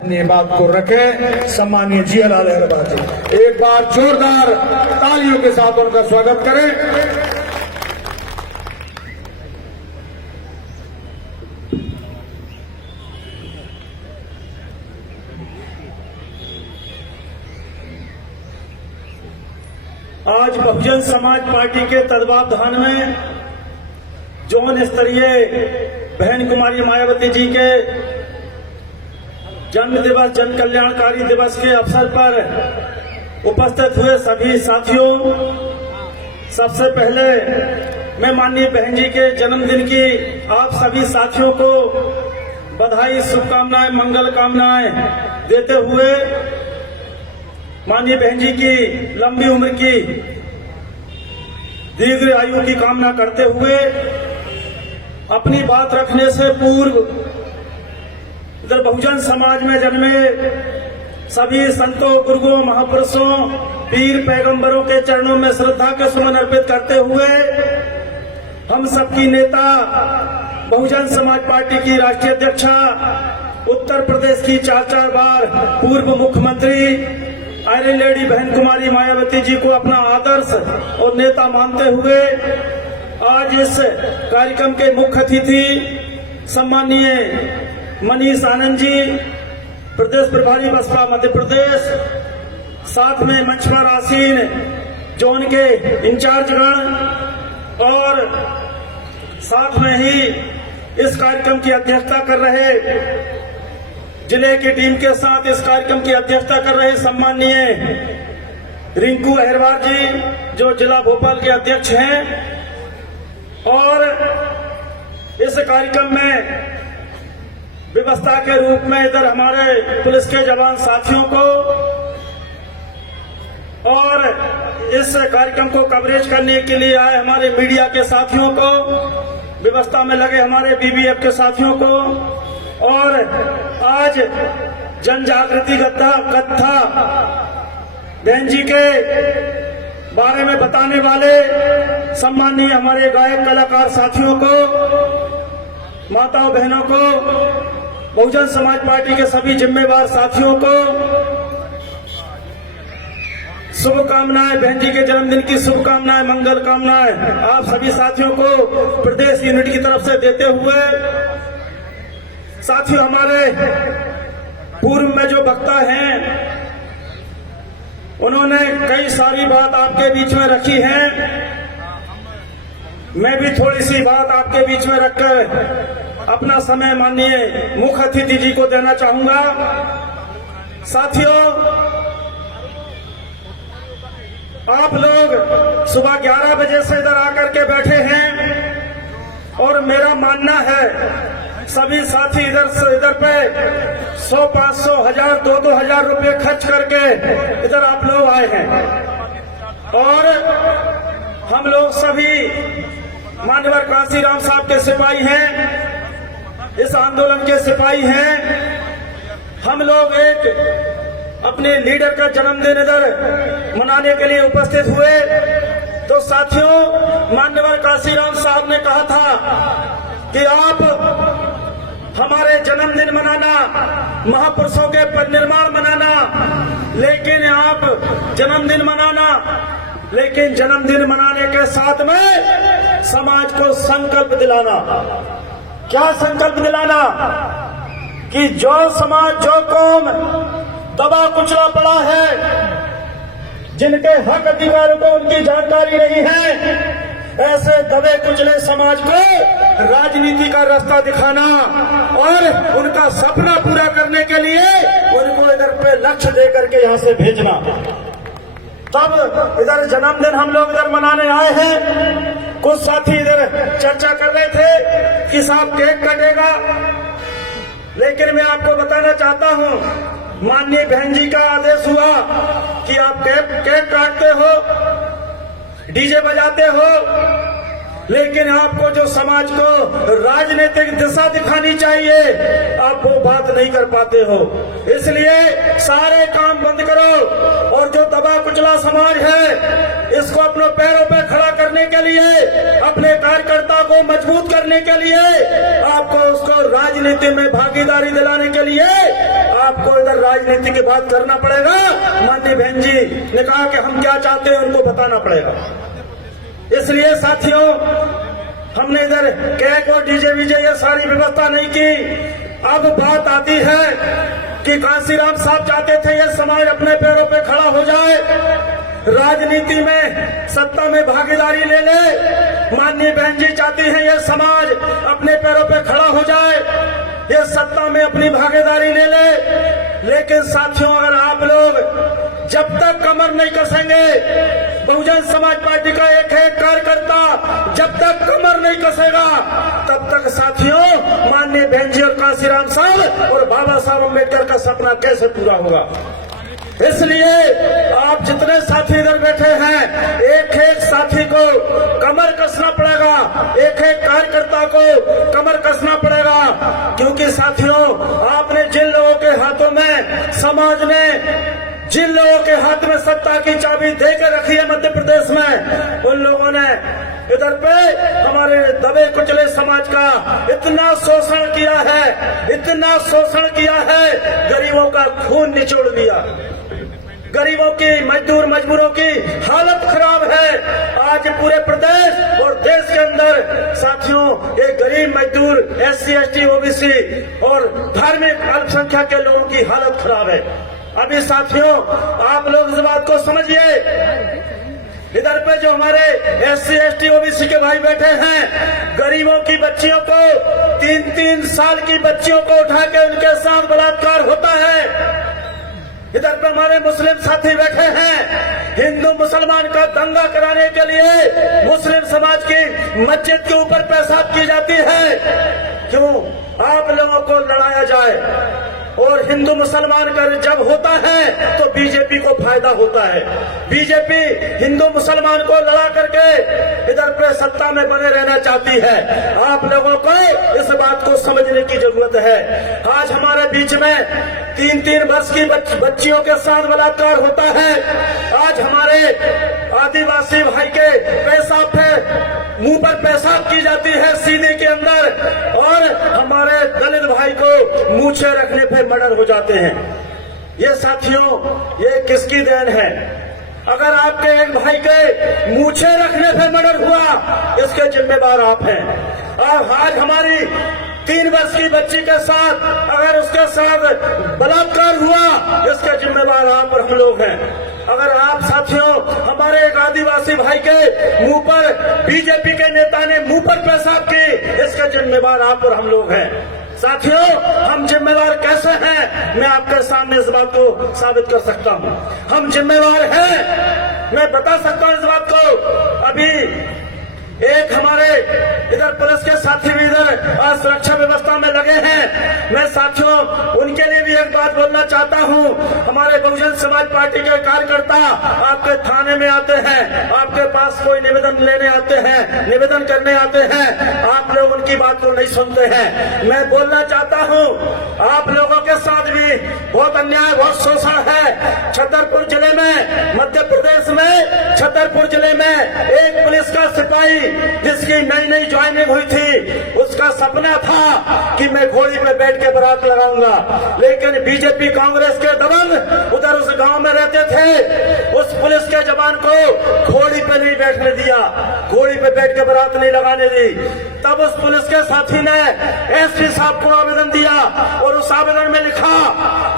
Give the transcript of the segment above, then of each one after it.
अपनी बात को रखे सम्मानीय जियालाल अहरवार जी, एक बार जोरदार तालियों के साथ उनका स्वागत करें। आज बहुजन समाज पार्टी के तत्वावधान में जोन स्तरीय बहन कुमारी मायावती जी के जन्म दिवस जन कल्याणकारी दिवस के अवसर पर उपस्थित हुए सभी साथियों, सबसे पहले मैं माननीय बहन जी के जन्मदिन की आप सभी साथियों को बधाई, शुभकामनाएं, मंगल कामनाएं देते हुए माननीय बहन जी की लंबी उम्र की दीर्घ आयु की कामना करते हुए अपनी बात रखने से पूर्व इधर बहुजन समाज में जन्मे सभी संतों, गुरुओं, महापुरुषों, पीर पैगंबरों के चरणों में श्रद्धा के सुमन अर्पित करते हुए हम सबकी नेता बहुजन समाज पार्टी की राष्ट्रीय अध्यक्षा, उत्तर प्रदेश की 4 बार पूर्व मुख्यमंत्री आयरन लेडी बहन कुमारी मायावती जी को अपना आदर्श और नेता मानते हुए आज इस कार्यक्रम के मुख्य अतिथि सम्मानीय मनीष आनंद जी, प्रदेश प्रभारी बसपा मध्य प्रदेश, साथ में मंच पर आसीन जोन के इंचार्जगण और साथ में ही इस कार्यक्रम की अध्यक्षता कर रहे जिले की टीम के साथ इस कार्यक्रम की अध्यक्षता कर रहे सम्मानीय रिंकू अहरवार जी जो जिला भोपाल के अध्यक्ष हैं, और इस कार्यक्रम में व्यवस्था के रूप में इधर हमारे पुलिस के जवान साथियों को और इस कार्यक्रम को कवरेज करने के लिए आए हमारे मीडिया के साथियों को, व्यवस्था में लगे हमारे बीबीएफ के साथियों को, और आज जन जागृति कथा बहन जी के बारे में बताने वाले सम्मानीय हमारे गायक कलाकार साथियों को, माताओं बहनों को, बहुजन समाज पार्टी के सभी जिम्मेवार साथियों को शुभकामनाएं, बहन जी के जन्मदिन की शुभकामनाएं, मंगल कामनाएं आप सभी साथियों को प्रदेश यूनिट की तरफ से देते हुए, साथियों हमारे पूर्व में जो वक्ता हैं उन्होंने कई सारी बात आपके बीच में रखी है, मैं भी थोड़ी सी बात आपके बीच में रखकर अपना समय माननीय मुख्य अतिथि जी को देना चाहूंगा। साथियों, आप लोग सुबह 11 बजे से इधर आकर के बैठे हैं और मेरा मानना है सभी साथी इधर पे 100, 500, 1000, 2-2 रुपए खर्च करके इधर आप लोग आए हैं, और हम लोग सभी मान्यवर कांशीराम साहब के सिपाही हैं, इस आंदोलन के सिपाही हैं। हम लोग एक अपने लीडर का जन्मदिन इधर मनाने के लिए उपस्थित हुए, तो साथियों मान्यवर कांशीराम साहब ने कहा था कि आप हमारे जन्मदिन मनाना, महापुरुषों के परिनिर्वाण मनाना, लेकिन आप जन्मदिन मनाना, लेकिन जन्मदिन मनाने के साथ में समाज को संकल्प दिलाना। क्या संकल्प दिलाना? कि जो समाज, जो कौम दबा कुचला पड़ा है, जिनके हक अधिकारों को उनकी जानकारी नहीं है, ऐसे दबे कुचले समाज को राजनीति का रास्ता दिखाना और उनका सपना पूरा करने के लिए उनको इधर पे लक्ष्य दे करके यहाँ से भेजना। तब इधर जन्मदिन हम लोग इधर मनाने आए हैं। कुछ साथी इधर चर्चा कर रहे थे कि साहब केक कटेगा, लेकिन मैं आपको बताना चाहता हूं माननीय बहन जी का आदेश हुआ कि आप केक काटते हो, डीजे बजाते हो, लेकिन आपको जो समाज को राजनीतिक दिशा दिखानी चाहिए आप वो बात नहीं कर पाते हो। इसलिए सारे काम बंद करो और जो दबा कुचला समाज है इसको अपने पैरों पे खड़ा करने के लिए, अपने कार्यकर्ता को मजबूत करने के लिए, आपको उसको राजनीति में भागीदारी दिलाने के लिए आपको इधर राजनीति की बात करना पड़ेगा। माननीय बहन जी ने कहा कि हम क्या चाहते हैं उनको बताना पड़ेगा। इसलिए साथियों, हमने इधर कैक और डीजे वीजे ये सारी व्यवस्था नहीं की। अब बात आती है कि कांसीराम साहब चाहते थे ये समाज अपने पैरों पे खड़ा हो जाए, राजनीति में सत्ता में भागीदारी ले ले। माननीय बहन जी चाहती हैं ये समाज अपने पैरों पे खड़ा हो जाए, ये सत्ता में अपनी भागीदारी ले ले। लेकिन साथियों, अगर आप लोग जब तक कमर नहीं कसेंगे, बहुजन समाज पार्टी का एक कार्यकर्ता जब तक कमर नहीं कसेगा, तब तक साथियों माननीय बहन जी और कांसीराम साहब और बाबा साहब अम्बेडकर का सपना कैसे पूरा होगा। इसलिए आप जितने साथी इधर बैठे हैं, एक एक साथी को कमर कसना पड़ेगा, एक एक कार्यकर्ता को कमर कसना पड़ेगा। क्योंकि साथियों, आपने जिन लोगों के हाथों में, समाज ने जिन लोगों के हाथ में सत्ता की चाबी देकर रखी है मध्य प्रदेश में, उन लोगों ने इधर पे हमारे दबे कुचले समाज का इतना शोषण किया है, इतना शोषण किया है, गरीबों का खून निचोड़ दिया। गरीबों की, मजदूरों की हालत खराब है। आज पूरे प्रदेश और देश के अंदर साथियों, एक गरीब मजदूर, SC ST OBC और धार्मिक अल्पसंख्यक के लोगों की हालत खराब है। अभी साथियों, आप लोग इस बात को समझिए, इधर पे जो हमारे SC ST OBC के भाई बैठे हैं, गरीबों की बच्चियों को, 3-3 साल की बच्चियों को उठा के उनके साथ बलात्कार होता है। इधर पे हमारे मुस्लिम साथी बैठे हैं, हिंदू मुसलमान का दंगा कराने के लिए मुस्लिम समाज की मस्जिद के ऊपर पेशाब की जाती है। क्यों? आप लोगों को लड़ाया जाए। और हिंदू मुसलमान का जब होता है तो बीजेपी को फायदा होता है। बीजेपी हिंदू मुसलमान को लड़ा करके इधर पे सत्ता में बने रहना चाहती है। आप लोगों को इस बात को समझने की जरूरत है। आज हमारे बीच में 3-3 वर्ष की बच्चियों के साथ बलात्कार होता है। आज हमारे आदिवासी भाई के पेशाब पे, मुंह पर पेशाब की जाती है सीने के अंदर, और हमारे दलित भाई को मूछे रखने पे मर्डर हो जाते हैं। ये साथियों, ये किसकी देन है? अगर आपके एक भाई के मूछे रखने पे मर्डर हुआ, इसके जिम्मेदार आप हैं। और आज हमारी 3 वर्ष की बच्ची के साथ अगर उसके साथ बलात्कार हुआ, इसके जिम्मेदार आप और हम लोग हैं। अगर आप साथियों, हमारे एक आदिवासी भाई के मुंह पर बीजेपी के नेता ने मुंह पर पेशाब की, इसके जिम्मेदार आप और हम लोग हैं। साथियों, हम जिम्मेदार कैसे हैं, मैं आपके सामने इस बात को साबित कर सकता हूं। हम जिम्मेदार हैं, मैं बता सकता हूं इस बात को। अभी एक हमारे इधर पुलिस के साथी भी इधर सुरक्षा व्यवस्था में लगे हैं। मैं साथियों, उनके लिए भी एक बात बोलना चाहता हूं। हमारे बहुजन समाज पार्टी के कार्यकर्ता आपके थाने में आते हैं, आपके पास कोई निवेदन लेने आते हैं, निवेदन करने आते हैं, आप लोग उनकी बात को नहीं सुनते हैं। मैं बोलना चाहता हूं, आप लोगों के साथ भी बहुत अन्याय, बहुत शोषण है। छतरपुर जिले में, मध्य प्रदेश में छतरपुर जिले में एक पुलिस का सिपाही जिसकी नई ज्वाइनिंग हुई थी, उसका सपना था कि मैं घोड़ी पे बैठ के बारात लगाऊंगा। लेकिन बीजेपी कांग्रेस के दबंग उधर उस गांव में रहते थे, उस पुलिस के जवान को घोड़ी पे नहीं बैठने दिया, घोड़ी पे बैठ के बारात नहीं लगाने दी। तब उस पुलिस के साथी ने SP साहब को आवेदन दिया और उस आवेदन में लिखा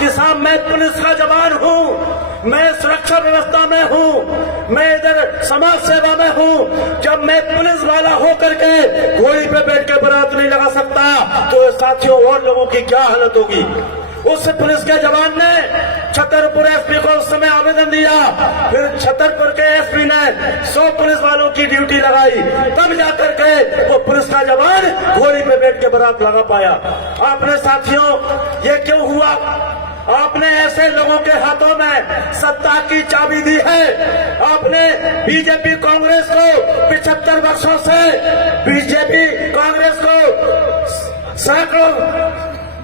कि साहब, मैं पुलिस का जवान हूं, मैं सुरक्षा व्यवस्था में हूं, मैं इधर समाज सेवा में हूं। जब मैं पुलिस वाला होकर के घोड़ी पे बैठ के बारात नहीं लगा सकता, तो साथियों और लोगों की क्या हालत होगी। उस पुलिस के जवान ने छतरपुर SP को उस समय आवेदन दिया, फिर छतरपुर के SP ने 100 पुलिस वालों की ड्यूटी लगाई, तब जाकर के वो पुलिस का जवान घोड़ी पे बैठ के बारात लगा पाया। आपने साथियों, ये क्यों हुआ? आपने ऐसे लोगों के हाथों में सत्ता की चाबी दी है। आपने बीजेपी कांग्रेस को 75 वर्षों से, बीजेपी कांग्रेस को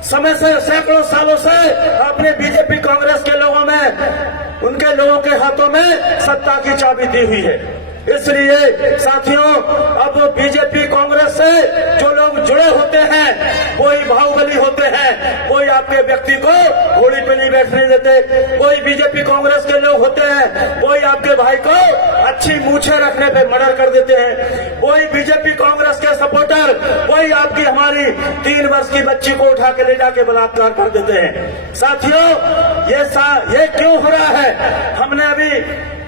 सैकड़ों सालों से आपने बीजेपी कांग्रेस के लोगों में, उनके लोगों के हाथों में सत्ता की चाबी दी हुई है। इसलिए साथियों, अब बीजेपी कांग्रेस से जो लोग जुड़े होते हैं कोई बाहुबली होते हैं, कोई आपके व्यक्ति को घोड़ी पे नहीं बैठने देते। कोई बीजेपी कांग्रेस के लोग होते हैं, कोई आपके भाई को अच्छी मूछें रखने पे मर्डर कर देते हैं। कोई बीजेपी कांग्रेस के सपोर्टर कोई आपकी हमारी 3 वर्ष की बच्ची को उठा के ले जाके बलात्कार कर देते हैं। साथियों, ये क्यों हो रहा है? हमने अभी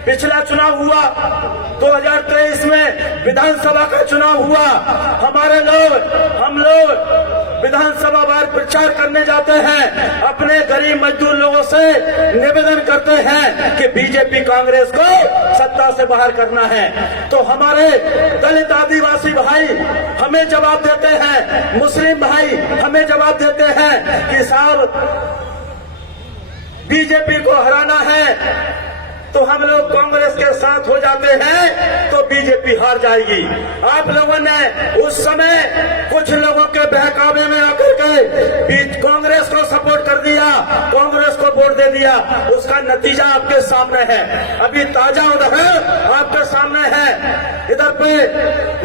पिछला चुनाव हुआ 2023 में, विधानसभा का चुनाव हुआ। हम लोग विधानसभा बार प्रचार करने जाते हैं, अपने गरीब मजदूर लोगों से निवेदन करते हैं कि बीजेपी कांग्रेस को सत्ता से बाहर करना है। तो हमारे दलित आदिवासी भाई हमें जवाब देते हैं, मुस्लिम भाई हमें जवाब देते हैं कि साहब बीजेपी को हराना है तो हम लोग कांग्रेस के साथ हो जाते हैं तो बीजेपी हार जाएगी। आप लोगों ने उस समय कुछ लोगों के बहकावे में आकर के कांग्रेस को सपोर्ट कर दिया, कांग्रेस को वोट दे दिया। उसका नतीजा आपके सामने है, अभी ताजा उदाहरण आपके सामने है। इधर पे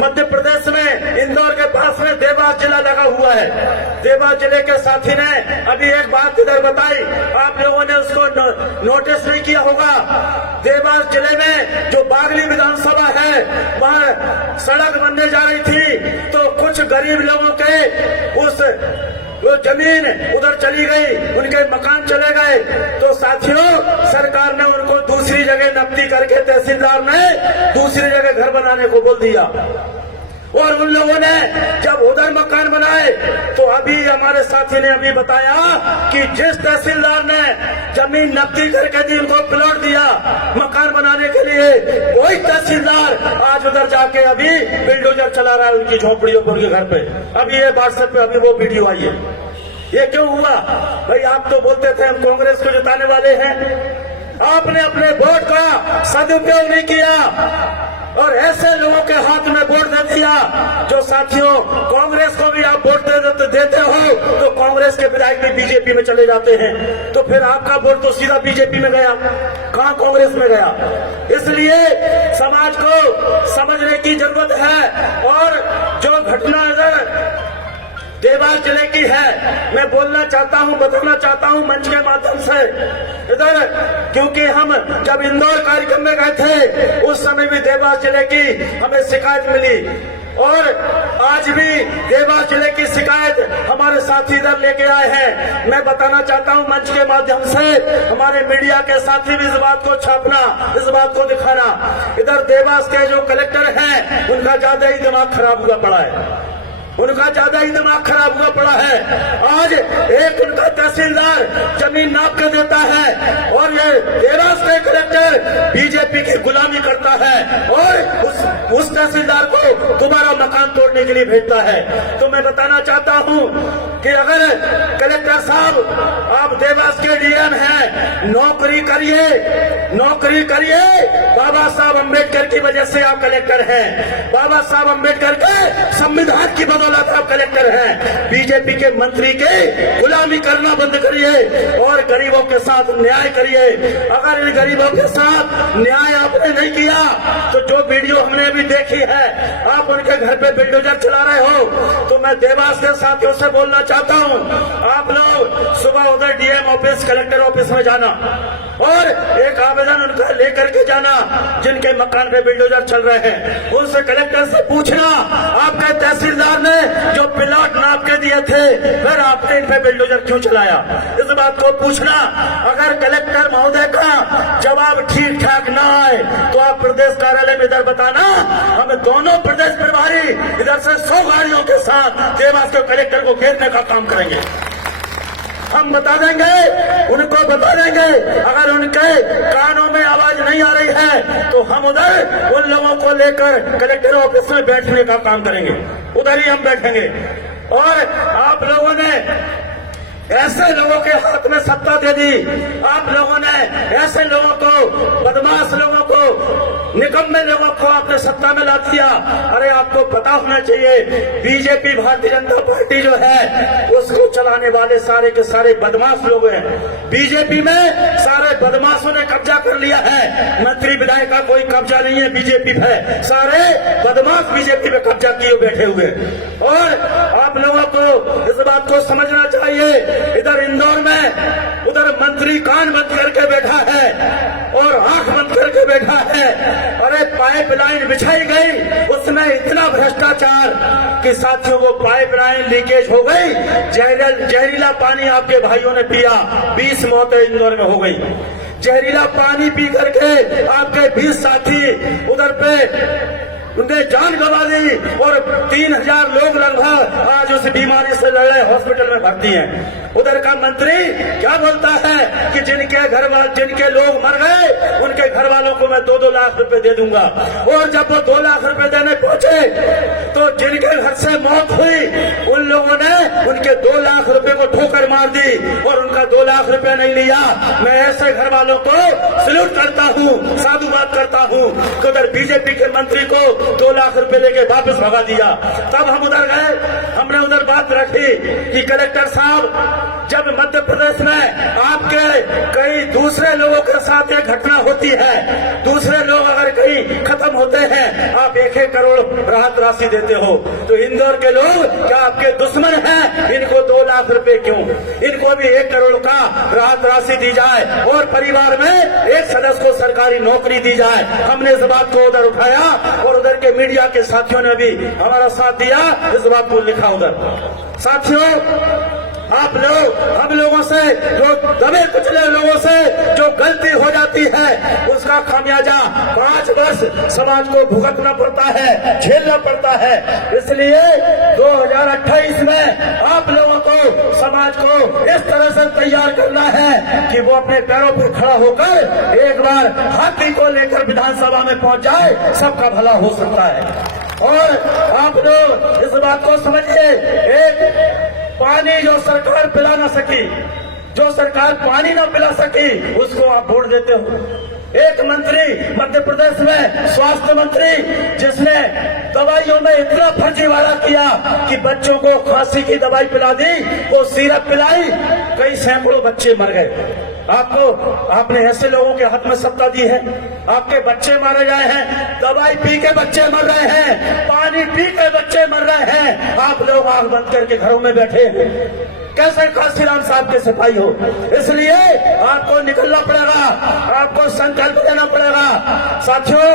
मध्य प्रदेश में इंदौर के पास में देवास जिला लगा हुआ है। देवास जिले के साथी ने अभी एक बात इधर बताई, आप लोगों ने उसको नोटिस नहीं किया होगा। देवास जिले में जो बागली विधानसभा है वहां सड़क बनने जा रही थी तो कुछ गरीब लोगों के वो जमीन उधर चली गई, उनके मकान चले गए। तो साथियों, सरकार ने उनको दूसरी जगह नकदी करके तहसीलदार ने दूसरी जगह घर बनाने को बोल दिया। और उन लोगों ने जब उधर मकान बनाए तो अभी हमारे साथी ने अभी बताया कि जिस तहसीलदार ने जमीन नकदी करके दी, उनको प्लॉट दिया मकान बनाने के लिए, वही तहसीलदार आज उधर जाके अभी बिल्डोजर चला रहा है उनकी झोपड़ियों पर, उनके घर पे। अभी ये व्हाट्सएप पे अभी वो वीडियो आई है। ये क्यों हुआ भाई? आप तो बोलते थे हम कांग्रेस को जिताने वाले हैं, आपने अपने वोट का सदुपयोग नहीं किया और ऐसे लोगों के हाथ में वोट दे दिया जो साथियों कांग्रेस को भी आप वोट देते हो तो कांग्रेस के विधायक भी बीजेपी में चले जाते हैं। तो फिर आपका वोट तो सीधा बीजेपी में गया, कहां कांग्रेस में गया? इसलिए समाज को समझने की जरूरत है। और जो घटना इधर देवास जिले की है, मैं बोलना चाहता हूं, बताना चाहता हूं मंच के माध्यम से इधर, क्योंकि हम जब इंदौर कार्यक्रम में गए थे उस समय भी देवास जिले की हमें शिकायत मिली और आज भी देवास जिले की शिकायत हमारे साथी इधर लेके आए हैं। मैं बताना चाहता हूं मंच के माध्यम से, हमारे मीडिया के साथी भी इस बात को छापना, इस बात को दिखाना। इधर देवास के जो कलेक्टर हैं उनका ज्यादा ही दिमाग खराब हुआ पड़ा है, उनका ज्यादा ही दिमाग खराब हुआ पड़ा है। आज एक उनका तहसीलदार जमीन नाप के देता है और ये देवास का कलेक्टर बीजेपी की गुलामी करता है और उस तहसीलदार को दोबारा मकान तोड़ने के लिए भेजता है। तो मैं बताना चाहता हूं कि अगर कलेक्टर साहब आप देवास के डीएम हैं, नौकरी करिए, नौकरी करिए। बाबा साहब अम्बेडकर की वजह से आप कलेक्टर हैं, बाबा साहब अम्बेडकर के संविधान की बदौलत आप कलेक्टर हैं। बीजेपी के मंत्री के गुलामी करना बंद करिए और गरीबों के साथ न्याय करिए। अगर इन गरीबों के साथ न्याय आपने नहीं किया तो जो वीडियो हमने अभी देखी है, आप उनके घर पे बिल्डोजर चला रहे हो, तो मैं देवास के साथियों से बोलना चाहता हूं, आप लोग सुबह उधर डीएम ऑफिस, कलेक्टर ऑफिस में जाना और एक आवेदन उनका लेकर के जाना जिनके मकान पे बिल्डोजर चल रहे हैं। उनसे कलेक्टर से पूछना आपके तहसीलदार ने जो प्लॉट नाप के दिए थे फिर आपने इन पे बिल्डोजर क्यों चलाया, इस बात को पूछना। अगर कलेक्टर महोदय का जवाब ठीक ठाक ना आए तो आप प्रदेश कार्यालय में इधर बताना, हम दोनों प्रदेश प्रभारी इधर से 100 गाड़ियों के साथ देवास के कलेक्टर को घेरने का काम करेंगे। हम बता देंगे, उनको बता देंगे। अगर उनके कानों में आवाज नहीं आ रही है तो हम उधर उन लोगों को लेकर कलेक्टर ऑफिस में बैठने का काम करेंगे, उधर ही हम बैठेंगे। और आप लोगों ने ऐसे लोगों के हाथ में सत्ता दे दी, आप लोगों ने ऐसे लोगों को, बदमाश लोगों को, निकम्मे लोगों को आपने सत्ता में ला दिया। अरे आपको पता होना चाहिए, बीजेपी भारतीय जनता पार्टी जो है उसको चलाने वाले सारे के सारे बदमाश लोग हैं। बीजेपी में सारे बदमाशों ने कब्जा कर लिया है। मंत्री विधायक का कोई कब्जा नहीं है बीजेपी पे, सारे बदमाश बीजेपी पे कब्जा किए बैठे हुए। और आप लोगों को इस बात को समझना चाहिए, इधर इंदौर में उधर मंत्री कान बंद करके बैठा है और आंख बंद करके बैठा है। अरे पाइपलाइन बिछाई गई, उसमें इतना भ्रष्टाचार कि साथियों वो पाइपलाइन लीकेज हो गई, जहरीला पानी आपके भाइयों ने पिया, 20 मौतें इंदौर में हो गई। जहरीला पानी पी करके आपके 20 साथी उधर पे उनने जान गंवा दी और 3000 लोग लगभग आज उस बीमारी से लड़े हॉस्पिटल में भर्ती हैं। उधर का मंत्री क्या बोलता है कि जिनके लोग मर गए उनके घर वालों को मैं 2-2 लाख रुपए दे दूंगा। और जब वो 2 लाख रुपए देने पहुंचे तो जिनके घर से मौत हुई उन लोगों ने उनके 2 लाख रुपए को ठोकर मार दी और उनका 2 लाख रुपए नहीं लिया। मैं ऐसे घर वालों को सल्यूट करता हूँ, साधुवाद करता हूँ कि उधर बीजेपी के मंत्री को 2 लाख रुपए लेके वापस भगा दिया। तब हम उधर गए, हमने उधर बात रखी कि कलेक्टर साहब, जब मध्य प्रदेश में आपके कई दूसरे लोगों के साथ एक घटना होती है, दूसरे लोग अगर कहीं खत्म होते हैं, आप 1-1 करोड़ राहत राशि देते हो, तो इंदौर के लोग क्या आपके दुश्मन हैं? इनको 2 लाख रुपए क्यों? इनको भी 1 करोड़ का राहत राशि दी जाए और परिवार में एक सदस्य को सरकारी नौकरी दी जाए। हमने इस बात को उधर उठाया और उधर के मीडिया के साथियों ने भी हमारा साथ दिया, इस बात को लिखा उधर। साथियों, आप लोग हम लोगों से, जो दबे कुचले लोगों से जो गलती हो जाती है उसका खामियाजा 5 वर्ष समाज को भुगतना पड़ता है, झेलना पड़ता है। इसलिए 2028 में आप लोगों को, समाज को इस तरह से तैयार करना है कि वो अपने पैरों पर खड़ा होकर एक बार हाथी को लेकर विधानसभा में पहुंच जाए, सबका भला हो सकता है। और आप लोग इस बात को समझिए, एक पानी जो सरकार पिला ना सकी, जो सरकार पानी ना पिला सकी, उसको आप वोट देते हो। एक मंत्री मध्य प्रदेश में, स्वास्थ्य मंत्री, जिसने दवाइयों में इतना फर्जीवाड़ा किया कि बच्चों को खांसी की दवाई पिला दी, वो सिरप पिलाई, कई सैकड़ों बच्चे मर गए। आपने ऐसे लोगों के हाथ में सत्ता दी है, आपके बच्चे मारे गए हैं, दवाई पी के बच्चे मर रहे हैं, पानी पी के बच्चे मर रहे हैं, आप लोग आंख बंद करके घरों में बैठे हैं। कैसे काशीराम साहब के सिपाही हो? इसलिए आपको निकलना पड़ेगा, आपको संकल्प लेना पड़ेगा। साथियों,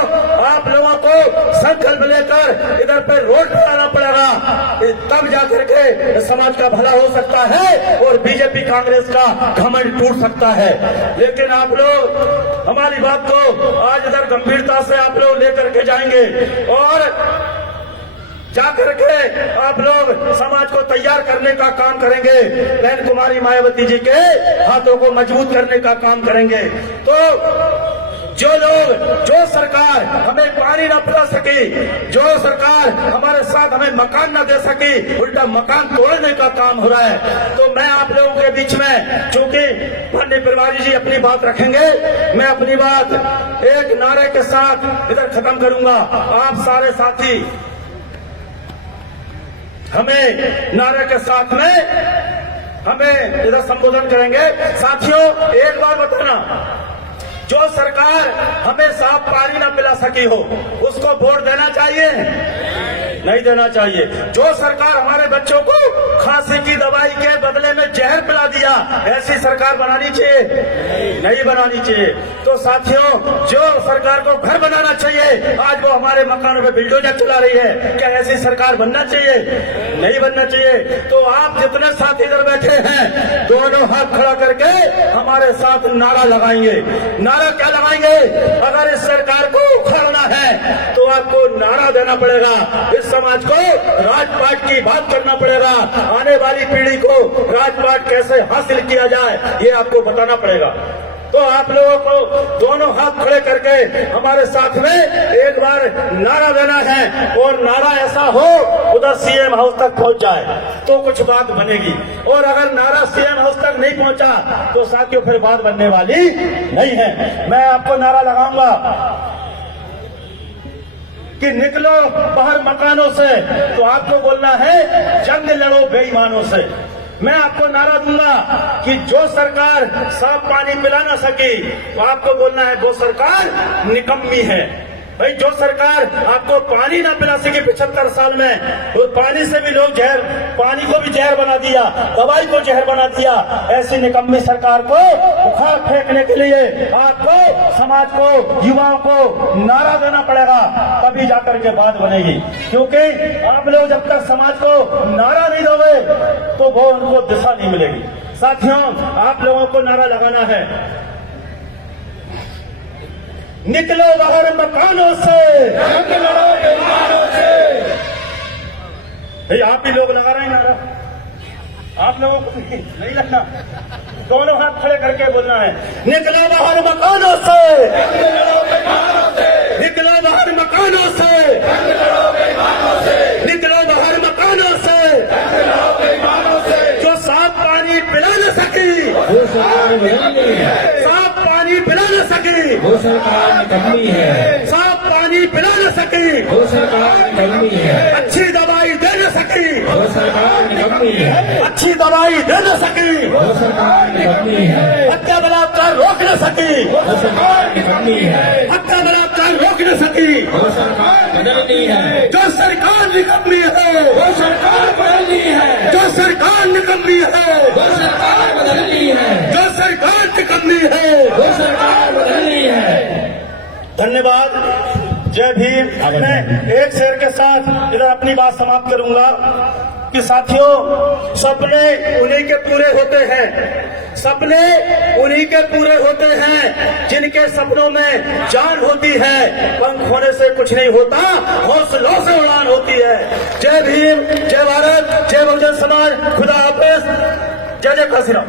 आप लोगों को संकल्प लेकर इधर पे रोड पे आना पड़ेगा, तब जाकर के समाज का भला हो सकता है और बीजेपी कांग्रेस का घमंड टूट सकता है। लेकिन आप लोग हमारी बात को आज इधर गंभीरता से आप लोग लेकर के जाएंगे और जाकर के आप लोग समाज को तैयार करने का काम करेंगे, बहन कुमारी मायावती जी के हाथों को मजबूत करने का काम करेंगे। तो जो लोग, जो सरकार हमें पानी न पिला सकी, जो सरकार हमारे साथ हमें मकान न दे सकी, उल्टा मकान तोड़ने का काम हो रहा है, तो मैं आप लोगों के बीच में, चूंकि माननीय प्रभारी जी अपनी बात रखेंगे, मैं अपनी बात एक नारे के साथ इधर खत्म करूंगा। आप सारे साथी हमें नारे के साथ में हमें इधर संबोधन करेंगे। साथियों, एक बार बताना, जो सरकार हमें साफ पानी न पिला सकी हो उसको वोट देना चाहिए? नहीं देना चाहिए। जो सरकार हमारे बच्चों को खांसी की दवाई के बदले में जहर पिला दिया, ऐसी सरकार बनानी चाहिए? नहीं बनानी चाहिए। तो साथियों, जो सरकार को घर बनाना चाहिए, आज वो हमारे मकानों पे बिल्डोजर चला रही है, क्या ऐसी सरकार बनना चाहिए? नहीं बनना चाहिए। तो आप जितने साथी इधर बैठे हैं, दोनों हाथ खड़ा करके हमारे साथ नारा लगाएंगे। नारा क्या लगाएंगे? अगर इस सरकार को उखाड़ना है तो आपको नारा देना पड़ेगा, इस समाज को राजपाट की बात करना पड़ेगा, आने वाली पीढ़ी को राजपाट कैसे हासिल किया जाए ये आपको बताना पड़ेगा। तो आप लोगों को दोनों हाथ खड़े करके हमारे साथ में एक बार नारा देना है और नारा ऐसा हो उधर सीएम हाउस तक पहुंच जाए तो कुछ बात बनेगी, और अगर नारा सीएम हाउस तक नहीं पहुंचा तो साथियों फिर बात बनने वाली नहीं है। मैं आपको नारा लगाऊंगा, कि निकलो बाहर मकानों से, तो आपको बोलना है जंग लड़ो बेईमानों से। मैं आपको नारा दूंगा कि जो सरकार साफ पानी पिला ना सकी, तो आपको बोलना है वो सरकार निकम्मी है। भाई जो सरकार आपको पानी ना पिला सके 75 साल में, तो पानी से भी लोग जहर, पानी को भी जहर बना दिया, दवाई को जहर बना दिया, ऐसी निकम्मी सरकार को उखाड़ फेंकने के लिए आपको, समाज को, युवाओं को नारा देना पड़ेगा, तभी जाकर के बात बनेगी। क्योंकि आप लोग जब तक समाज को नारा नहीं दोगे तो वो उनको दिशा नहीं मिलेगी। साथियों, आप लोगों को नारा लगाना है, निकलो बाहर मकानों से, भाई आप ही लोग लगा रहे हैं नारा, आप लोगों को नहीं लगना। दोनों हाथ खड़े करके बोलना है, निकलो बाहर मकानों से, निकलो बाहर मकानों से, निकलो बाहर मकानों से। जो साफ पानी पिला न सकी, साफ पानी पिला न सकी, वो सरकार निकम्मी है। साफ पानी पिला न सकी, वो सरकार निकम्मी है। अच्छी दवाई दे न सकी, वो सरकार निकम्मी है। अच्छी दवाई दे न सकी, वो सरकार निकम्मी है। हत्या बलात्कार रोक न सकी, वो सरकार निकम्मी है। हत्या बलात्कार रोक न सकी। वो सरकार बदलनी है। जो सरकार निकम्मी है, वो सरकार बदलनी है। जो सरकार निकम्मी है, वो सरकार बदलनी है। जो सरकार निकम्मी है। वो सरकार बदलनी है। धन्यवाद। जय भीम। मैं एक शेर के साथ इधर अपनी बात समाप्त करूंगा कि साथियों, सपने उन्हीं के पूरे होते हैं, सपने उन्हीं के पूरे होते हैं जिनके सपनों में जान होती है। पंख होने से कुछ नहीं होता, हौसलों से उड़ान होती है। जय भीम, जय भारत, जय बहुजन समाज, खुदा हाफिज, जय जय काशीराम।